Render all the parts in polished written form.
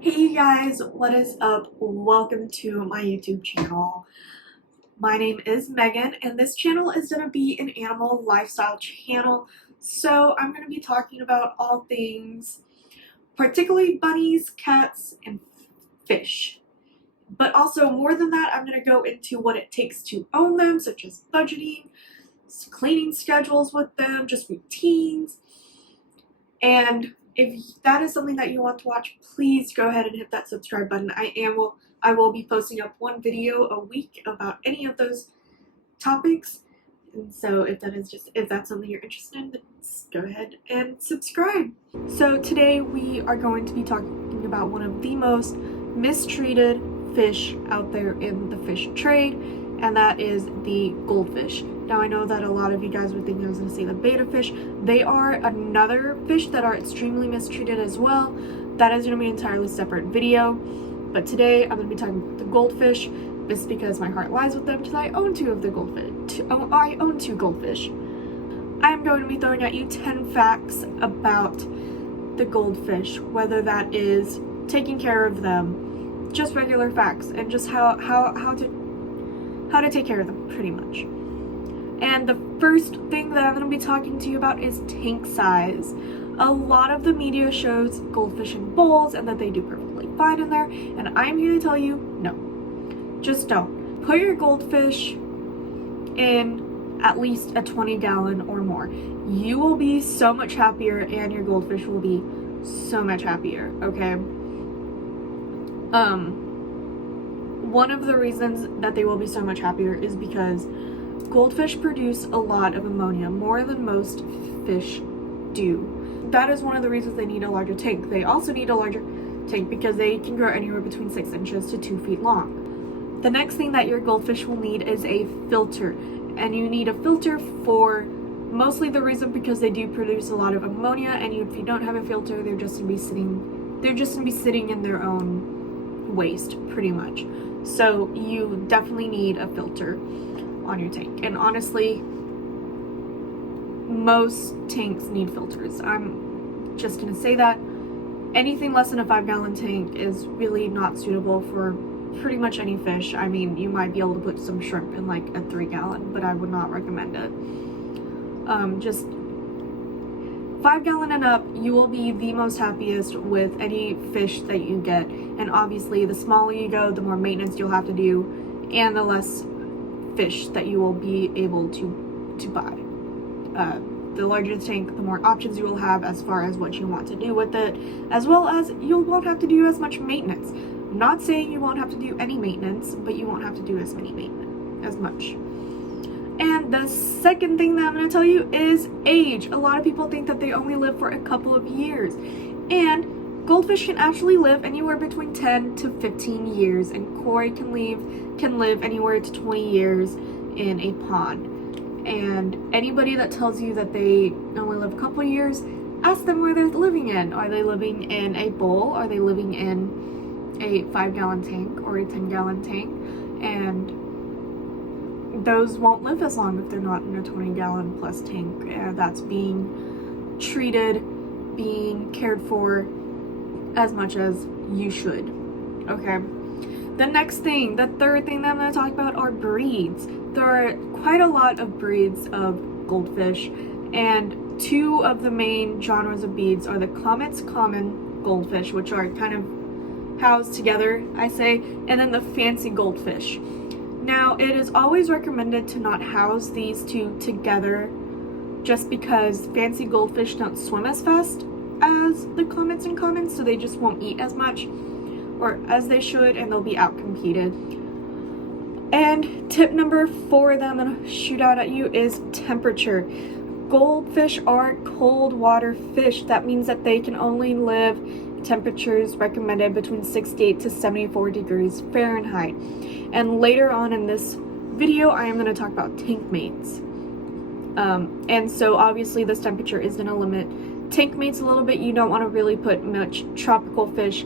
Hey you guys, what is up? Welcome to my YouTube channel. My name is Megan and this channel is going to be an animal lifestyle channel. So I'm going to be talking about all things, particularly bunnies, cats, and fish. But also more than that, I'm going to go into what it takes to own them, such as budgeting, cleaning schedules with them, just routines. And if that is something that you want to watch, please go ahead and hit that subscribe button. I will be posting up one video a week about any of those topics. And so if that's something you're interested in, then go ahead and subscribe. So today we are going to be talking about one of the most mistreated fish out there in the fish trade, and that is the goldfish. Now I know that a lot of you guys would think I was going to say the betta fish. They are another fish that are extremely mistreated as well. That is going to be an entirely separate video. But today I'm going to be talking about the goldfish, just because my heart lies with them, because I own two goldfish. I am going to be throwing at you 10 facts about the goldfish, whether that is taking care of them, just regular facts, and just how to take care of them, pretty much. And the first thing that I'm going to be talking to you about is tank size. A lot of the media shows goldfish in bowls and that they do perfectly fine in there, and I'm here to tell you, no. Just don't. Put your goldfish in at least a 20-gallon or more. You will be so much happier and your goldfish will be so much happier, okay? One of the reasons that they will be so much happier is because goldfish produce a lot of ammonia, more than most fish do. That is one of the reasons they need a larger tank. They also need a larger tank because they can grow anywhere between 6 inches to 2 feet long. The next thing that your goldfish will need is a filter. And you need a filter for mostly the reason because they do produce a lot of ammonia, and if you don't have a filter, they're just gonna be sitting in their own waste, pretty much. So you definitely need a filter on your tank. And honestly, most tanks need filters. I'm just gonna say that. Anything less than a 5-gallon tank is really not suitable for pretty much any fish. I mean, you might be able to put some shrimp in like a 3-gallon, but I would not recommend it. Just 5-gallon and up, you will be the most happiest with any fish that you get. And obviously, the smaller you go, the more maintenance you'll have to do, and the less fish that you will be able to buy. The larger the tank, the more options you will have as far as what you want to do with it, as well as you won't have to do as much maintenance. I'm not saying you won't have to do any maintenance, but you won't have to do as much. And the second thing that I'm going to tell you is age. A lot of people think that they only live for a couple of years, and goldfish can actually live anywhere between 10 to 15 years, and koi can live anywhere to 20 years in a pond. And anybody that tells you that they only live a couple of years, ask them where they're living in. Are they living in a bowl? Are they living in a 5-gallon tank or a 10-gallon tank? And those won't live as long if they're not in a 20-gallon plus tank. That's being treated, being cared for as much as you should. Okay. The third thing that I'm going to talk about are breeds. There are quite a lot of breeds of goldfish, and two of the main genres of breeds are the Tankmates common goldfish, which are kind of housed together, I say, and then the fancy goldfish. Now, it is always recommended to not house these two together, just because fancy goldfish don't swim as fast as the Tankmates and commons, so they just won't eat as much or as they should, and they'll be outcompeted. And tip number 4 that I'm going to shoot out at you is temperature. Goldfish are cold water fish. That means that they can only live temperatures recommended between 68 to 74 degrees Fahrenheit. And later on in this video, I am going to talk about tankmates. And so obviously this temperature is going to limit tankmates a little bit. You don't want to really put much tropical fish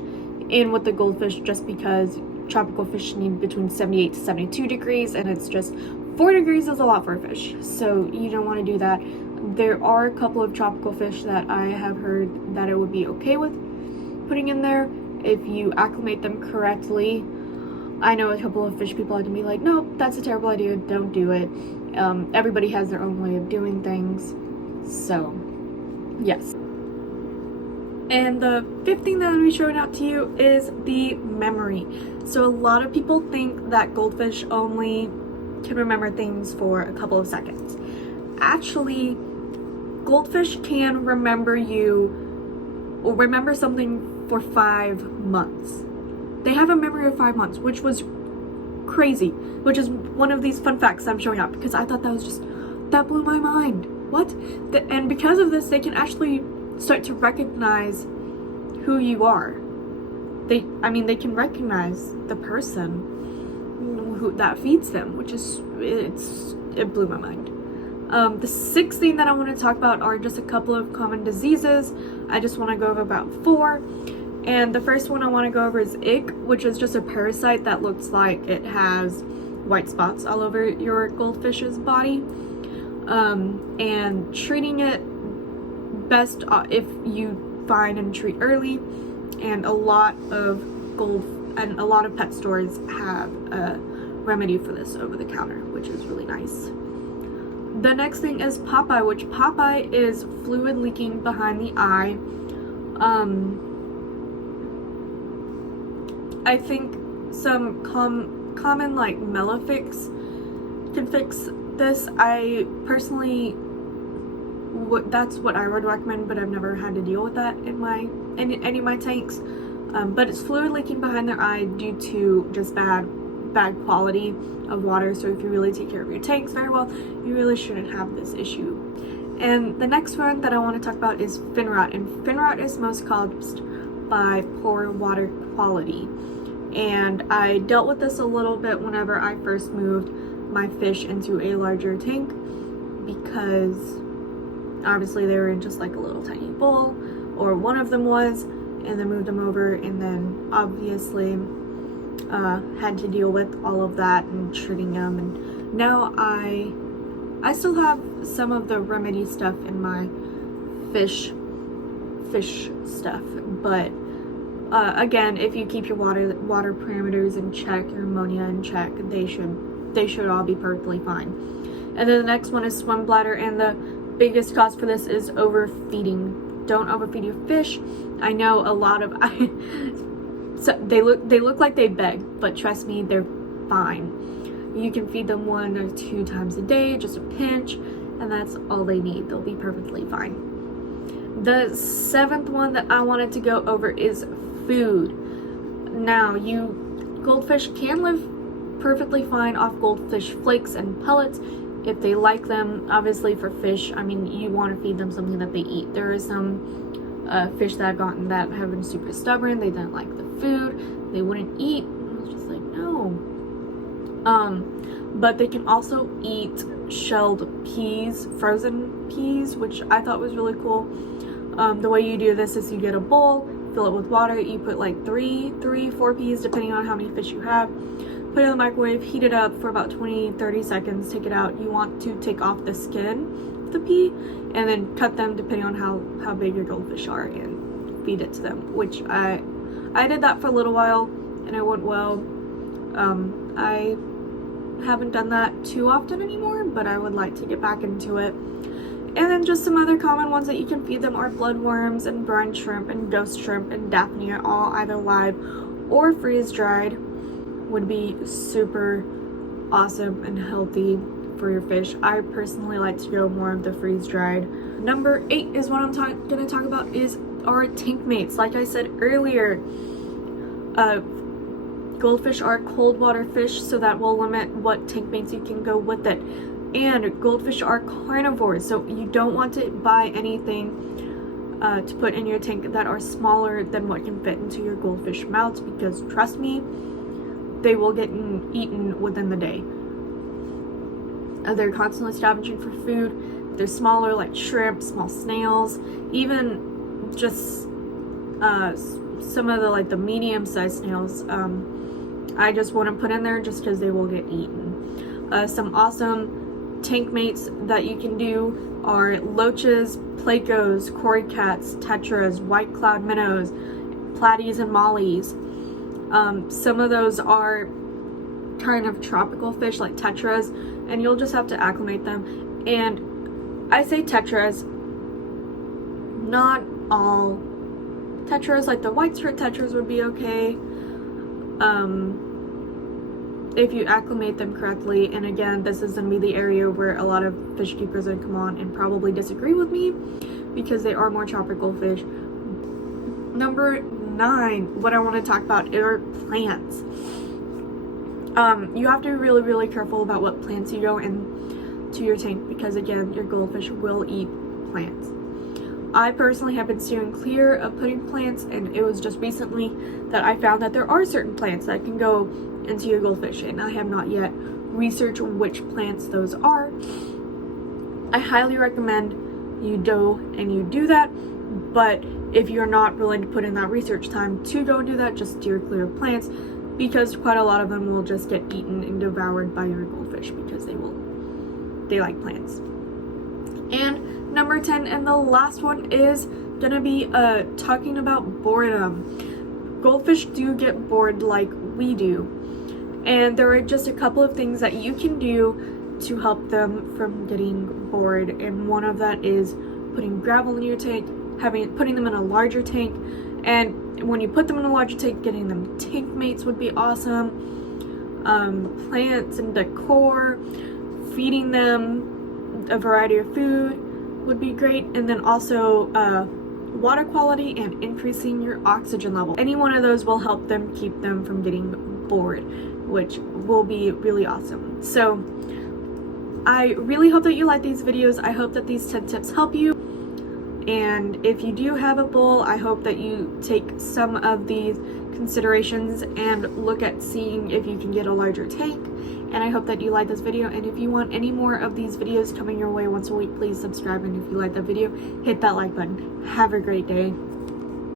in with the goldfish, just because tropical fish need between 78 to 72 degrees, and it's just 4 degrees is a lot for a fish, so you don't want to do that. There are a couple of tropical fish that I have heard that it would be okay with putting in there, if you acclimate them correctly. I know a couple of fish people are gonna be like, nope, that's a terrible idea, don't do it. Everybody has their own way of doing things, so yes. And the fifth thing that I'm going to be showing out to you is the memory. So a lot of people think that goldfish only can remember things for a couple of seconds. Actually, goldfish can remember you or remember something for 5 months. They have a memory of 5 months, which was crazy, which is one of these fun facts I'm showing out because I thought that blew my mind. What? And because of this, they can actually start to recognize who you are. They can recognize the person who that feeds them, which is, it blew my mind. The sixth thing that I want to talk about are just a couple of common diseases. I just want to go over about 4. And the first one I want to go over is ick, which is just a parasite that looks like it has white spots all over your goldfish's body. And treating it best if you find and treat early, and a lot of pet stores have a remedy for this over the counter, which is really nice. The next thing is Popeye, which Popeye is fluid leaking behind the eye. I think some common like Melafix can fix this. I personally, that's what I would recommend, but I've never had to deal with that in any of my tanks. But it's fluid leaking behind their eye due to just bad quality of water. So if you really take care of your tanks very well, you really shouldn't have this issue. And the next one that I want to talk about is fin rot, and fin rot is most caused by poor water quality. And I dealt with this a little bit whenever I first moved my fish into a larger tank, because obviously they were in just like a little tiny bowl, or one of them was, and then moved them over, and then obviously had to deal with all of that and treating them. And now I still have some of the remedy stuff in my fish stuff, but again, if you keep your water parameters in check, your ammonia in check, they should all be perfectly fine. And then the next one is swim bladder, and the biggest cause for this is overfeeding. Don't overfeed your fish. I know a lot of so they look like they beg, but trust me, they're fine. You can feed them 1 or 2 times a day, just a pinch, and that's all they need. They'll be perfectly fine. The 7th one that I wanted to go over is food. Now, goldfish can live perfectly fine off goldfish flakes and pellets if they like them. Obviously, for fish, you want to feed them something that they eat. There are some fish that I've gotten that have been super stubborn. They didn't like the food. They wouldn't eat. I was just like, no. But they can also eat shelled peas, frozen peas, which I thought was really cool. The way you do this is you get a bowl, fill it with water, you put like 4 peas, depending on how many fish you have, put it in the microwave, heat it up for about 20-30 seconds, take it out. You want to take off the skin of the pea, and then cut them depending on how big your goldfish are, and feed it to them, which I did that for a little while, and it went well. I haven't done that too often anymore, but I would like to get back into it. And then just some other common ones that you can feed them are bloodworms and brine shrimp and ghost shrimp and Daphne, are all either live or freeze-dried. Would be super awesome and healthy for your fish. I personally like to go more of the freeze-dried. Number 8 is what I'm going to talk about is our Tankmates. Like I said earlier, goldfish are cold water fish, so that will limit what Tankmates you can go with it. And goldfish are carnivores, so you don't want to buy anything to put in your tank that are smaller than what can fit into your goldfish mouths, because trust me, they will get eaten within the day. They're constantly scavenging for food. They're smaller, like shrimp, small snails, even just some of the medium-sized snails. I just want to put in there just because they will get eaten. Some awesome Tankmates that you can do are loaches, plecos, cory cats, tetras, white cloud minnows, platies and mollies. Some of those are kind of tropical fish like tetras, and you'll just have to acclimate them. And I say tetras, not all tetras. Like the white skirt tetras would be okay if you acclimate them correctly. And again, this is going to be the area where a lot of fish keepers would come on and probably disagree with me, because they are more tropical fish. Number 9, what I want to talk about are plants. You have to be really, really careful about what plants you go into your tank, because again, your goldfish will eat plants. I personally have been steering clear of putting plants, and it was just recently that I found that there are certain plants that can go into your goldfish, and I have not yet researched which plants those are. I highly recommend you go and you do that, but if you're not willing to put in that research time to go and do that, just steer clear of plants, because quite a lot of them will just get eaten and devoured by your goldfish, because they like plants. And number 10, and the last one, is gonna be talking about boredom. Goldfish do get bored like we do, and there are just a couple of things that you can do to help them from getting bored, and one of that is putting gravel in your tank, putting them in a larger tank. And when you put them in a larger tank, getting them Tankmates would be awesome. Plants and decor, feeding them a variety of food would be great. And then also water quality and increasing your oxygen level. Any one of those will help them, keep them from getting bored, which will be really awesome. So I really hope that you like these videos. I hope that these 10 tips help you. And if you do have a bull, I hope that you take some of these considerations and look at seeing if you can get a larger tank. And I hope that you like this video. And if you want any more of these videos coming your way once a week, please subscribe. And if you like the video, hit that like button. Have a great day.